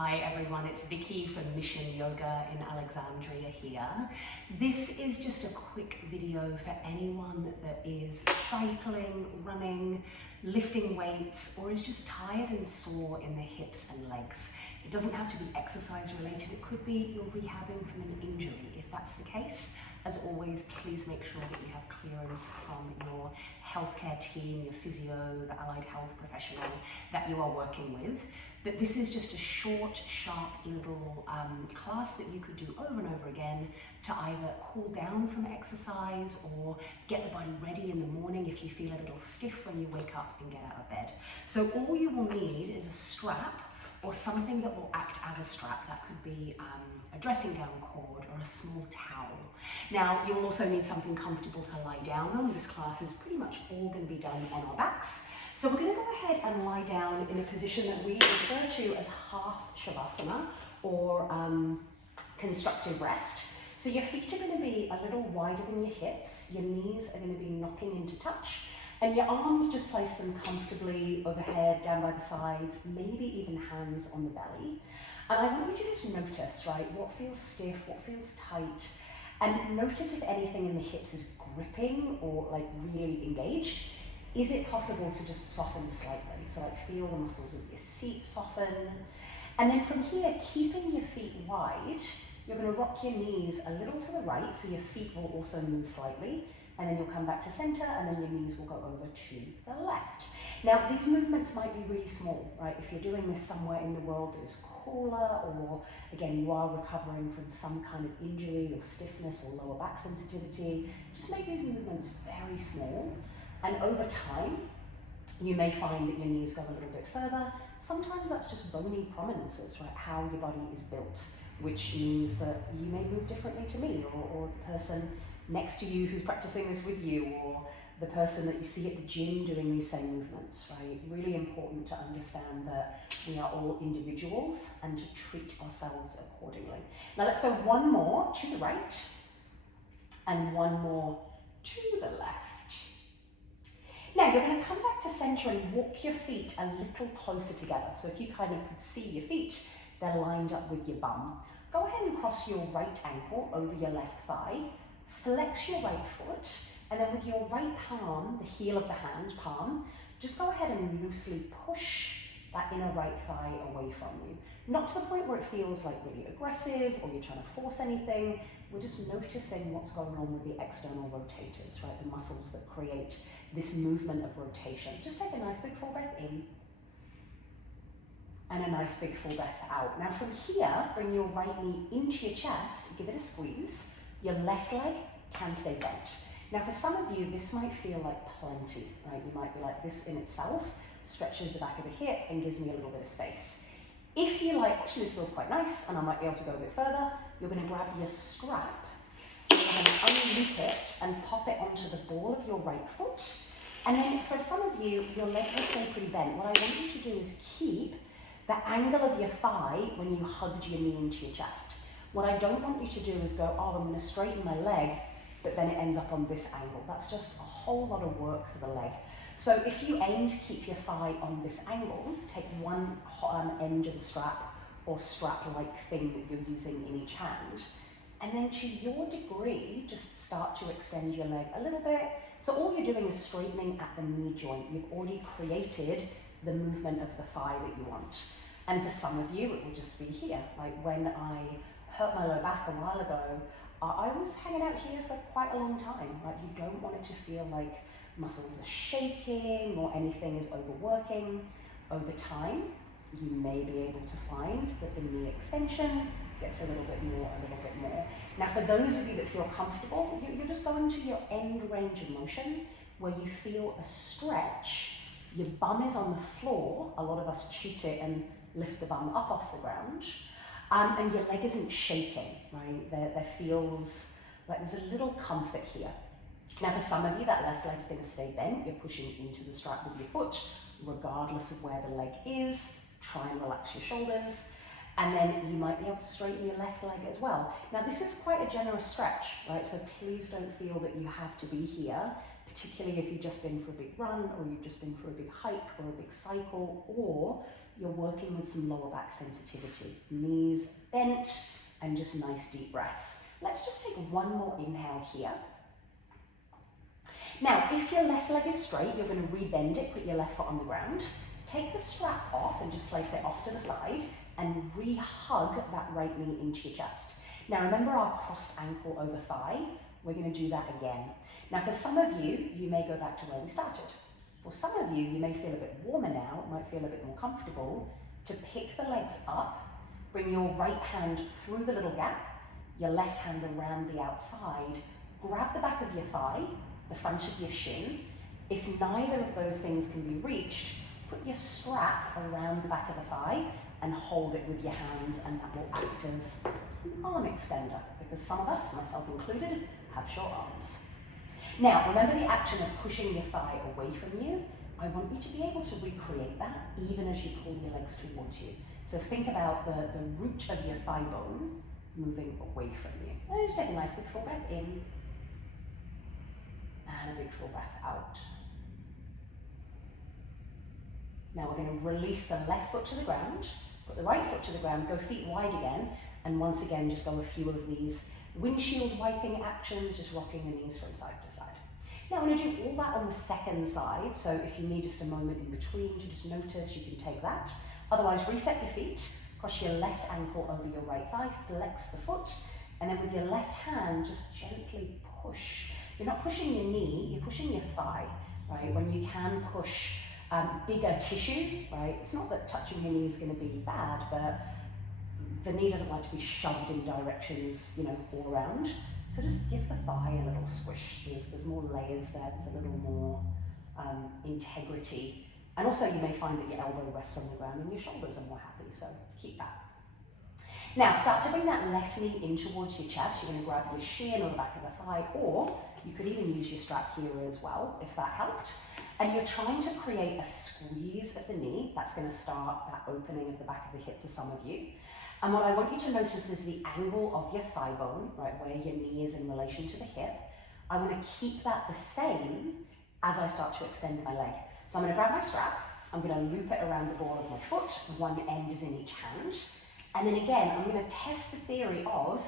Hi everyone, it's Vicki from Mission Yoga in Alexandria here. This is just a quick video for anyone that is cycling, running, lifting weights, or is just tired and sore in the hips and legs. It doesn't have to be exercise related, it could be you're rehabbing from an injury. If that's the case, as always, please make sure that you have clearance from your healthcare team, your physio, the allied health professional that you are working with. But this is just a short, sharp little class that you could do over and over again to either cool down from exercise or get the body ready in the morning if you feel a little stiff when you wake up and get out of bed. So all you will need is a strap or something that will act as a strap. That could be a dressing gown cord or a small towel. Now, you'll also need something comfortable to lie down on. This class is pretty much all going to be done on our backs. So we're going to go ahead and lie down in a position that we refer to as half shavasana or constructive rest. So your feet are going to be a little wider than your hips, your knees are going to be knocking into touch, and your arms, just place them comfortably overhead, down by the sides, maybe even hands on the belly. And I want you to just notice, right, what feels stiff, what feels tight, and notice if anything in the hips is gripping or like really engaged. Is it possible to just soften slightly? So like feel the muscles of your seat soften. And then from here, keeping your feet wide, you're going to rock your knees a little to the right, so your feet will also move slightly. And then you'll come back to center, and then your knees will go over to the left. Now, these movements might be really small, right? If you're doing this somewhere in the world that is cooler, or again, you are recovering from some kind of injury or stiffness or lower back sensitivity, just make these movements very small. And over time, you may find that your knees go a little bit further. Sometimes that's just bony prominences, right? How your body is built, which means that you may move differently to me or the person next to you who's practicing this with you, or the person that you see at the gym doing these same movements, right? Really important to understand that we are all individuals and to treat ourselves accordingly. Now let's go one more to the right and one more to the left. Now you're going to come back to center and walk your feet a little closer together. So if you kind of could see your feet, they're lined up with your bum. Go ahead and cross your right ankle over your left thigh. Flex your right foot, and then with your right palm, the heel of the hand, palm, just go ahead and loosely push that inner right thigh away from you. Not to the point where it feels like really aggressive or you're trying to force anything. We're just noticing what's going on with the external rotators, right? The muscles that create this movement of rotation. Just take a nice big full breath in and a nice big full breath out. Now from here, bring your right knee into your chest, give it a squeeze. Your left leg can stay bent. Now for some of you, this might feel like plenty, right? You might be like, this in itself stretches the back of the hip and gives me a little bit of space. If you like, actually this feels quite nice and I might be able to go a bit further, you're going to grab your strap and unloop it and pop it onto the ball of your right foot. And then for some of you, your leg will stay pretty bent. What I want you to do is keep the angle of your thigh when you hugged your knee into your chest. What I don't want you to do is go, oh, I'm going to straighten my leg, but then it ends up on this angle. That's just a whole lot of work for the leg. So if you aim to keep your thigh on this angle, take one end of the strap or strap-like thing that you're using in each hand, and then to your degree, just start to extend your leg a little bit. So all you're doing is straightening at the knee joint. You've already created the movement of the thigh that you want. And for some of you, it will just be here. Like when I hurt my low back a while ago, I was hanging out here for quite a long time. Right? You don't want it to feel like muscles are shaking or anything is overworking. Over time, you may be able to find that the knee extension gets a little bit more. Now for those of you that feel comfortable, you're just going to your end range of motion where you feel a stretch. Your bum is on the floor. A lot of us cheat it and lift the bum up off the ground. And your leg isn't shaking, right? There feels like there's a little comfort here. Now for some of you, that left leg's going to stay bent. You're pushing into the strap with your foot, regardless of where the leg is. Try and relax your shoulders. And then you might be able to straighten your left leg as well. Now this is quite a generous stretch, right? So please don't feel that you have to be here, particularly if you've just been for a big run or you've just been for a big hike or a big cycle, or you're working with some lower back sensitivity. Knees bent and just nice deep breaths. Let's just take one more inhale here. Now, if your left leg is straight, you're going to rebend it, put your left foot on the ground. Take the strap off and just place it off to the side and re-hug that right knee into your chest. Now remember our crossed ankle over thigh? We're going to do that again. Now for some of you, you may go back to where we started. For some of you, you may feel a bit warmer now, it might feel a bit more comfortable to pick the legs up, bring your right hand through the little gap, your left hand around the outside, grab the back of your thigh, the front of your shin. If neither of those things can be reached, put your strap around the back of the thigh and hold it with your hands, and that will act as an arm extender, because some of us, myself included, have short arms. Now, remember the action of pushing your thigh away from you? I want you to be able to recreate that even as you pull your legs towards you. So think about the root of your thigh bone moving away from you. And just take a nice big full breath in, and a big full breath out. Now we're going to release the left foot to the ground, put the right foot to the ground, go feet wide again, and once again just go a few of these windshield wiping actions, just rocking the knees from side to side. Now I'm going to do all that on the second side, so if you need just a moment in between to just notice, you can take that. Otherwise, reset your feet, cross your left ankle over your right thigh, flex the foot, and then with your left hand, just gently push. You're not pushing your knee, you're pushing your thigh, right? When you can push bigger tissue, right? It's not that touching your knee is going to be bad, but the knee doesn't like to be shoved in directions, you know, all around. So just give the thigh a little squish. There's more layers there, there's a little more integrity. And also you may find that your elbow rests on the ground and your shoulders are more happy, so keep that. Now start to bring that left knee in towards your chest. You're going to grab your shin or the back of the thigh, or you could even use your strap here as well, if that helped. And you're trying to create a squeeze of the knee. That's going to start that opening of the back of the hip for some of you. And what I want you to notice is the angle of your thigh bone, right, where your knee is in relation to the hip. I want to keep that the same as I start to extend my leg. So I'm going to grab my strap, I'm going to loop it around the ball of my foot, one end is in each hand. And then again, I'm going to test the theory of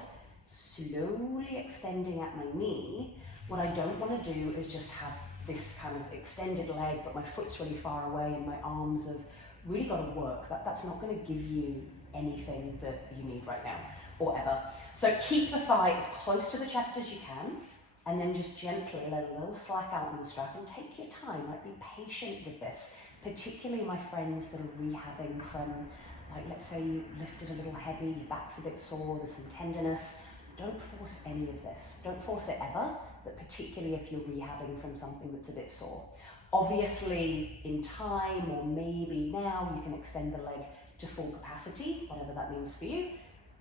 slowly extending at my knee. What I don't want to do is just have this kind of extended leg, but my foot's really far away and my arms have really got to work. That's not going to give you anything that you need right now, or ever. So keep the thigh as close to the chest as you can, and then just gently let a little slack out on the strap and take your time. Like, be patient with this, particularly my friends that are rehabbing from, like, let's say you lifted a little heavy, your back's a bit sore, there's some tenderness. Don't force any of this. Don't force it ever, but particularly if you're rehabbing from something that's a bit sore. Obviously, in time, or maybe now, you can extend the leg to full capacity, whatever that means for you.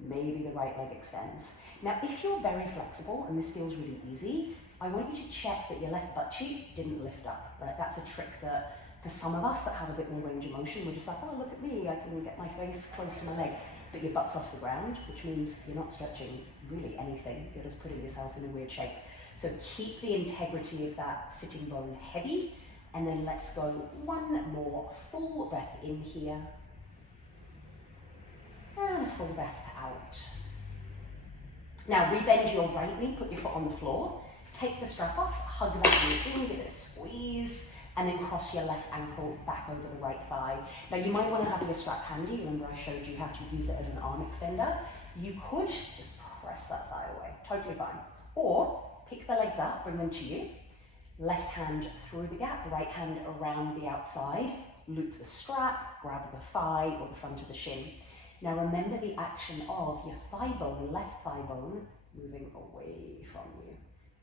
Maybe the right leg extends. Now, if you're very flexible and this feels really easy, I want you to check that your left butt cheek didn't lift up, right? That's a trick that for some of us that have a bit more range of motion, we're just like, oh, look at me, I can get my face close to my leg, but your butt's off the ground, which means you're not stretching really anything, you're just putting yourself in a weird shape. So keep the integrity of that sitting bone heavy, and then let's go one more full breath in here, and a full breath out. Now rebend your right knee, put your foot on the floor, take the strap off, hug that knee in, give it a squeeze, and then cross your left ankle back over the right thigh. Now you might want to have your strap handy. Remember I showed you how to use it as an arm extender. You could just press that thigh away, totally fine. Or pick the legs up, bring them to you, left hand through the gap, right hand around the outside, loop the strap, grab the thigh or the front of the shin. Now remember the action of your thigh bone, left thigh bone, moving away from you,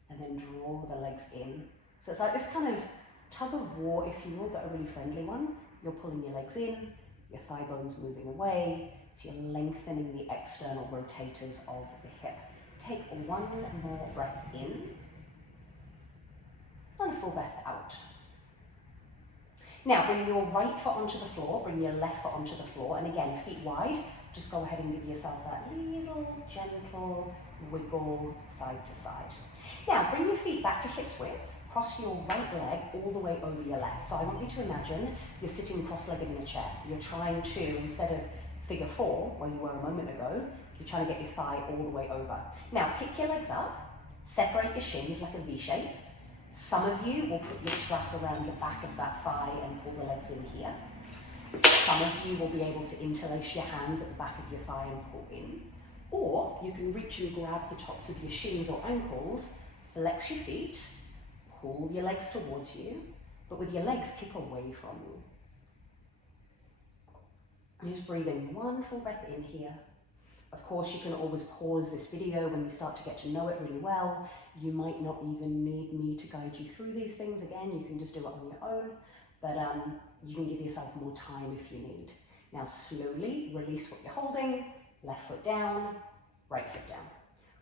and then draw the legs in. So it's like this kind of tug of war, if you will, but a really friendly one. You're pulling your legs in, your thigh bone's moving away, so you're lengthening the external rotators of the hip. Take one more breath in, and a full breath out. Now bring your right foot onto the floor, bring your left foot onto the floor, and again, feet wide, just go ahead and give yourself that little gentle wiggle side to side. Now bring your feet back to hips width, cross your right leg all the way over your left. So I want you to imagine you're sitting cross-legged in a chair. You're trying to, instead of figure 4, where you were a moment ago, you're trying to get your thigh all the way over. Now pick your legs up, separate your shins like a V shape. Some of you will put your strap around the back of that thigh and pull the legs in here. Some of you will be able to interlace your hands at the back of your thigh and pull in. Or you can reach and grab the tops of your shins or ankles, flex your feet, pull your legs towards you, but with your legs kick away from you. And just breathe in one full breath in here. Of course, you can always pause this video when you start to get to know it really well. You might not even need me to guide you through these things. Again, you can just do it on your own, but you can give yourself more time if you need. Now slowly release what you're holding, left foot down, right foot down.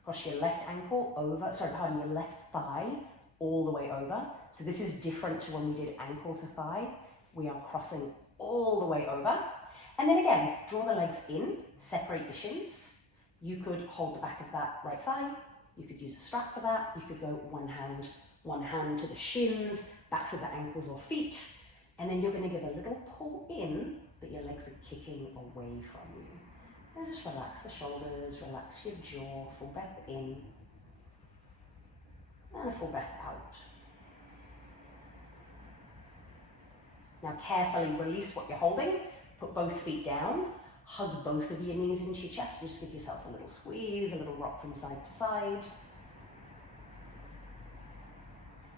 Cross your left ankle over, your left thigh all the way over. So this is different to when we did ankle to thigh. We are crossing all the way over. And then again, draw the legs in, separate your shins. You could hold the back of that right thigh. You could use a strap for that. You could go one hand to the shins, backs of the ankles or feet. And then you're going to give a little pull in, but your legs are kicking away from you. And just relax the shoulders, relax your jaw, full breath in, and a full breath out. Now carefully release what you're holding, put both feet down, hug both of your knees into your chest, and just give yourself a little squeeze, a little rock from side to side.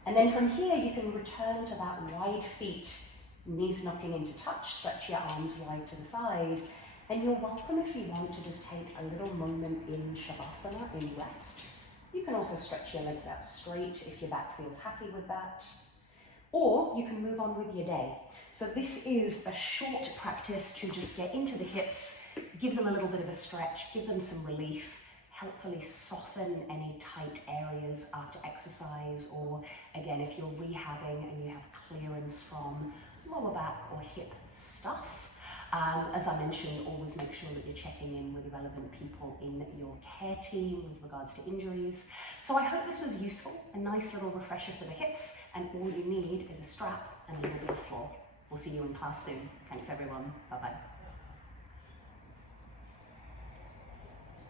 And then from here you can return to that wide feet, knees knocking into touch, stretch your arms wide to the side. And you're welcome if you want to just take a little moment in Shavasana, in rest. You can also stretch your legs out straight if your back feels happy with that. Or you can move on with your day. So this is a short practice to just get into the hips, give them a little bit of a stretch, give them some relief, helpfully soften any tight areas after exercise, or again, if you're rehabbing and you have clearance from lower back or hip stuff. As I mentioned, always make sure that you're checking in with relevant people in your care team with regards to injuries. So I hope this was useful, a nice little refresher for the hips, and all you need is a strap and a little bit of floor. We'll see you in class soon. Thanks everyone. Bye-bye.